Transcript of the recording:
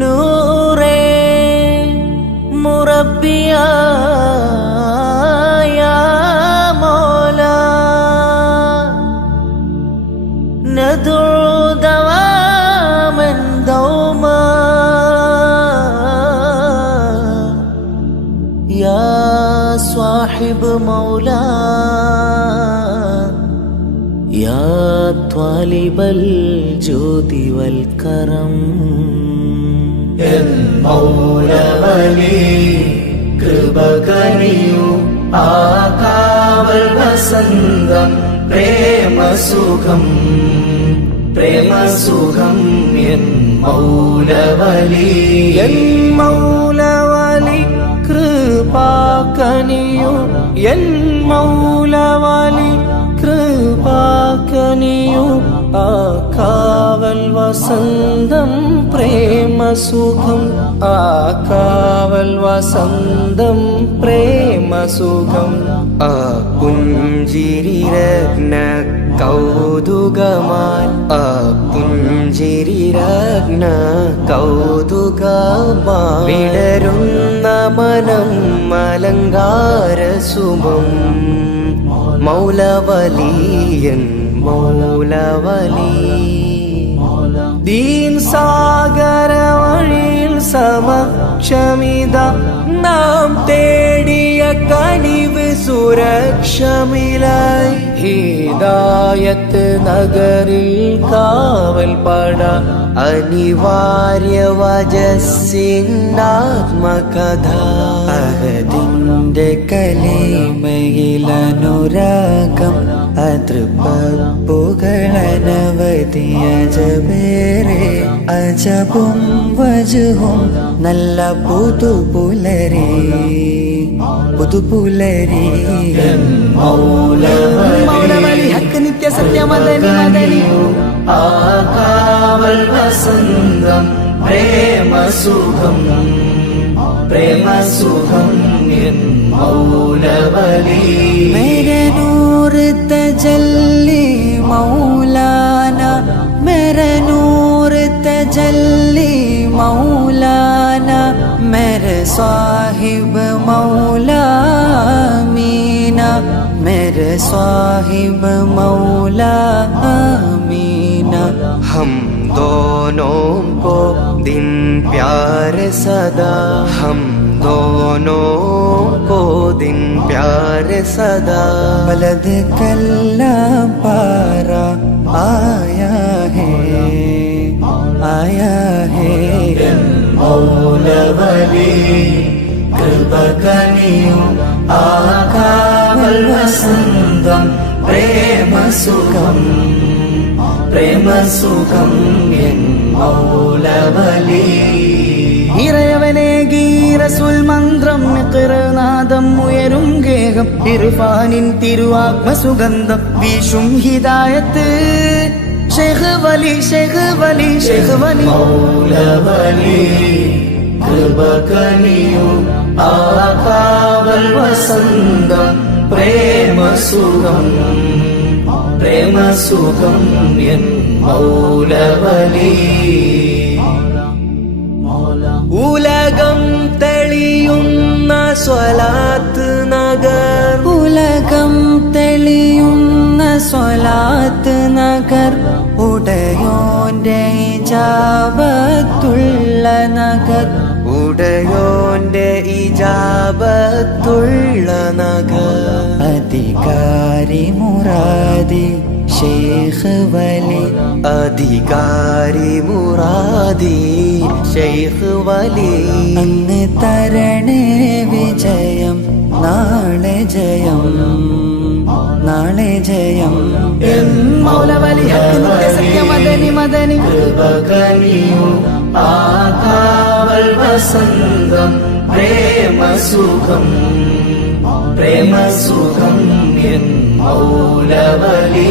നൂറേ മുറബ്ബിയാ യാ മൗലാ നദൂ ദവാമൻ ദൗമാ യാ സ്വാഹിബ് മൗലാ യാ ത്വാലിബൽ ജൂദി വൽ കറം എൻ മൗലവലി കൃപ കനിയൂ ആ കാവൽ വസന്തം പ്രേമസുഖം പ്രേമസുഖം എൻ മൗലവലി എൻ മൗലവലി കൃപ കനിയൂ എൻ മൗലവലി കൃപ കനിയൂ ആ കാവൽ വസന്തം പ്രേമസുഖം ആ കാവൽ വസന്തം പ്രേമസുഖം ആ പുഞ്ചിരി രത്ന കൗതുകമാൻ ആ പുഞ്ചിരി രത്ന കൗതുകമാൻ വിടരുന്ന മനം അലങ്കാരസുമം മൗലവലിയൻ മൗലവലി ദീൻ സാഗര വഴിയിൽ സമക്ഷമിത നാം തേടിയ കനിവ് സുരക്ഷമിലായി ഹിദായത്ത് നഗറിൽ കാവൽ പട അനിവാര്യ വജസ്സിനാത്മകഥ അഹദിന്റെ കലിമയിലനുരാഗം അതൃപ്പുകളനവധി അജബേറെ അജബും വജുഹും നല്ല പുതുപുലരി പുതുപുലരി മൗലവലി ഹക്ക് നിത്യ സത്യമദനി മദനി ആ കാവൽ വസന്തം പ്രേമസുഖം പ്രേമസുഖം എൻ മൗലവലി മേരെ നൂർ തജല്ലി മൗലാന മേരെ നൂർ തജല്ലി മൗലാന മേരെ സാഹിബ് മൗലാ അമീന मेरे साहिब मौला अमीना हम दोनों को दिन प्यार सदा हम दोनों को दिन प्यार सदा बलद कल्ला पारा आया है മൗലവലി കൃപ കനിയൂ ആ കാവൽ വസന്തം പ്രേമസുഖം പ്രേമസുഖം എൻ മൗലവലി ഇറയവനെ ഗീറസുൽ മന്ത്രം നാദം ഉയരും ഗേഹം ഇർഫാനിൻ തിരുവാത്മസുഗന്ധം വീശും ഹിദായത്ത് ശൈഖ് വലി ശൈഖ് വലി ശൈഖ് വലി മൗലവലി കൃപ കനിയൂ ആ കാവൽ വസന്തം പ്രേമസുഖം പ്രേമസുഖം എൻ മൗലവലി ഉലകം തെളിയുന്ന സ്വലാത്ത് നഗർ ഉലകം തെളിയുന്ന സ്വലാത്ത് നഗർ ഉടയോന്റെ ഇജാബത്തുള്ള നഗർ ഉടയോന്റെ ഇജാബത്തുള്ള നഗർ അധികാരി മുറാദി ശൈഖ് വലി അധികാരി മുറാദി ശൈഖ് വലി അങ്ങ് തരണേ വിജയം നാളെ ജയം നാളെ ജയം മൗലവലി സത്യമദനി മദനി കൃപ കനിയൂ ആ കാവൽ വസന്തം പ്രേമസുഖം പ്രേമസുഖം എൻ മൗലവലി